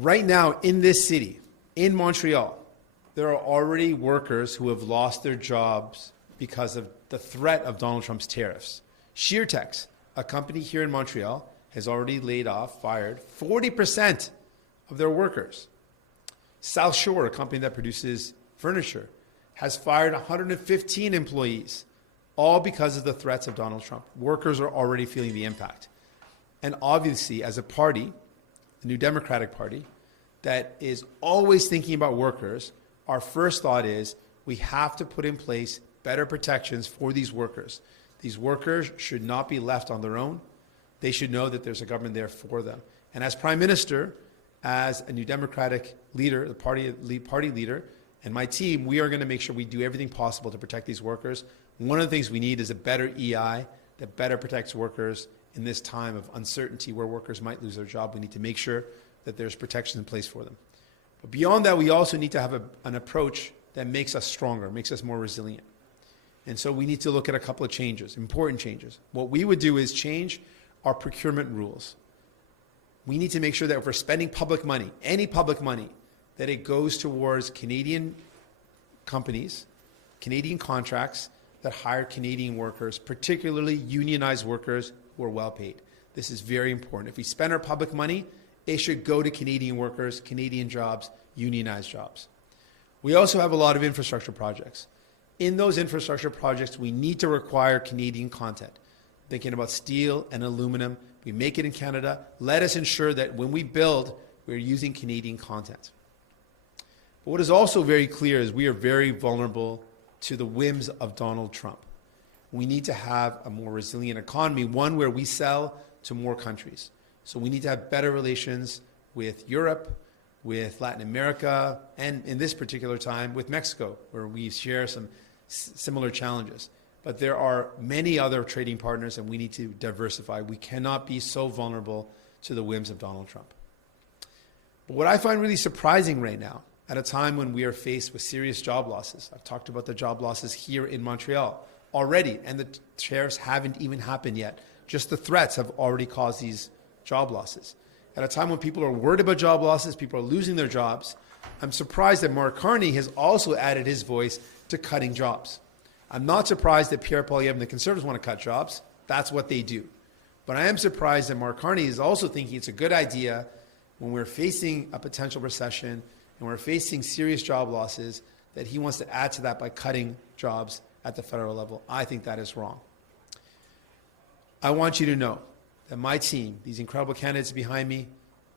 Right now in this city, in Montreal, there are already workers who have lost their jobs because of the threat of Donald Trump's tariffs. ShearTex, a company here in Montreal, has already fired 40% of their workers. South Shore, a company that produces furniture, has fired 115 employees, all because of the threats of Donald Trump. Workers are already feeling the impact. And obviously, as a party, the New Democratic Party, that is always thinking about workers, our first thought is we have to put in place better protections for these workers. These workers should not be left on their own. They should know that there's a government there for them. And as Prime Minister, as a New Democratic leader, the party leader, and my team, we are going to make sure we do everything possible to protect these workers. One of the things we need is a better EI that better protects workers in this time of uncertainty where workers might lose their job. We need to make sure that there's protections in place for them. But beyond that, we also need to have an approach that makes us stronger, makes us more resilient. And so we need to look at a couple of changes, important changes. What we would do is change our procurement rules. We need to make sure that if we're spending public money, any public money, that it goes towards Canadian companies, Canadian contracts that hire Canadian workers, particularly unionized workers who are well paid. This is very important. If we spend our public money, it should go to Canadian workers, Canadian jobs, unionized jobs. We also have a lot of infrastructure projects. In those infrastructure projects, we need to require Canadian content. Thinking about steel and aluminum, we make it in Canada. Let us ensure that when we build, we're using Canadian content. But what is also very clear is we are very vulnerable to the whims of Donald Trump. We need to have a more resilient economy, one where we sell to more countries. So we need to have better relations with Europe, with Latin America, and in this particular time with Mexico, where we share some similar challenges. But there are many other trading partners and we need to diversify. We cannot be so vulnerable to the whims of Donald Trump. But what I find really surprising right now, at a time when we are faced with serious job losses, I've talked about the job losses here in Montreal already, and the tariffs haven't even happened yet. Just the threats have already caused these job losses. At a time when people are worried about job losses, people are losing their jobs, I'm surprised that Mark Carney has also added his voice to cutting jobs. I'm not surprised that Pierre Poilievre and the Conservatives want to cut jobs. That's what they do. But I am surprised that Mark Carney is also thinking it's a good idea when we're facing a potential recession and we're facing serious job losses that he wants to add to that by cutting jobs at the federal level. I think that is wrong. I want you to know that my team, these incredible candidates behind me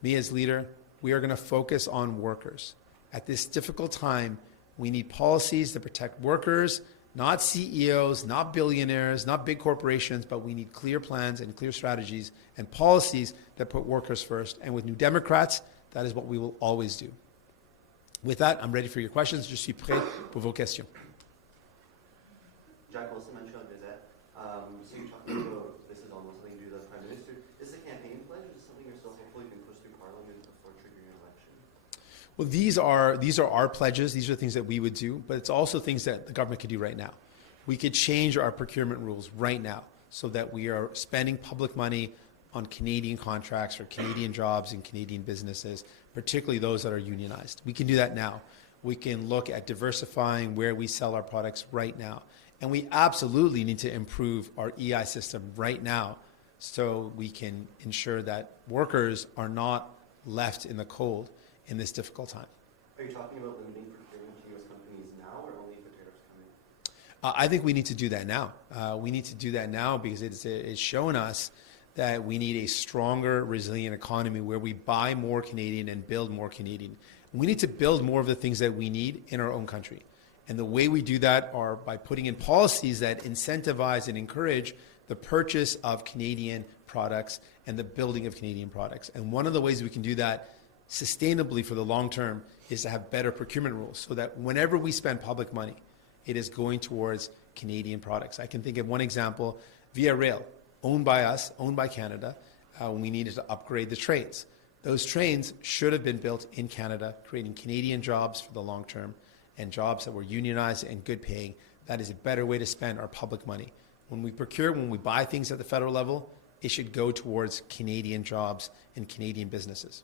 as leader, we are going to focus on workers. At this difficult time, we need policies that protect workers, not CEOs, not billionaires, not big corporations, but we need clear plans and clear strategies and policies that put workers first. And with New Democrats, that is what we will always do. With that, I'm ready for your questions. Je suis prêt pour vos questions. Jack Wilson, Montreal Gazette. So you're talking about this is almost something to do with the Prime Minister. Is this a campaign pledge? Is this something you're still hopefully can push through Parliament before triggering an election? Well, these are our pledges. These are things that we would do, but it's also things that the government could do right now. We could change our procurement rules right now so that we are spending public money on Canadian contracts for Canadian jobs and Canadian businesses, particularly those that are unionized. We can do that now. We can look at diversifying where we sell our products right now. And we absolutely need to improve our EI system right now so we can ensure that workers are not left in the cold in this difficult time. Are you talking about limiting procurement to U.S. companies now or only if the tariffs come in? I think we need to do that now. We need to do that now because it's shown us that we need a stronger, resilient economy where we buy more Canadian and build more Canadian. We need to build more of the things that we need in our own country. And the way we do that are by putting in policies that incentivize and encourage the purchase of Canadian products and the building of Canadian products. And one of the ways we can do that sustainably for the long term is to have better procurement rules so that whenever we spend public money, it is going towards Canadian products. I can think of one example, Via Rail, owned by us, owned by Canada, when we needed to upgrade the trains. Those trains should have been built in Canada, creating Canadian jobs for the long term and jobs that were unionized and good paying. That is a better way to spend our public money. When we procure, when we buy things at the federal level, it should go towards Canadian jobs and Canadian businesses.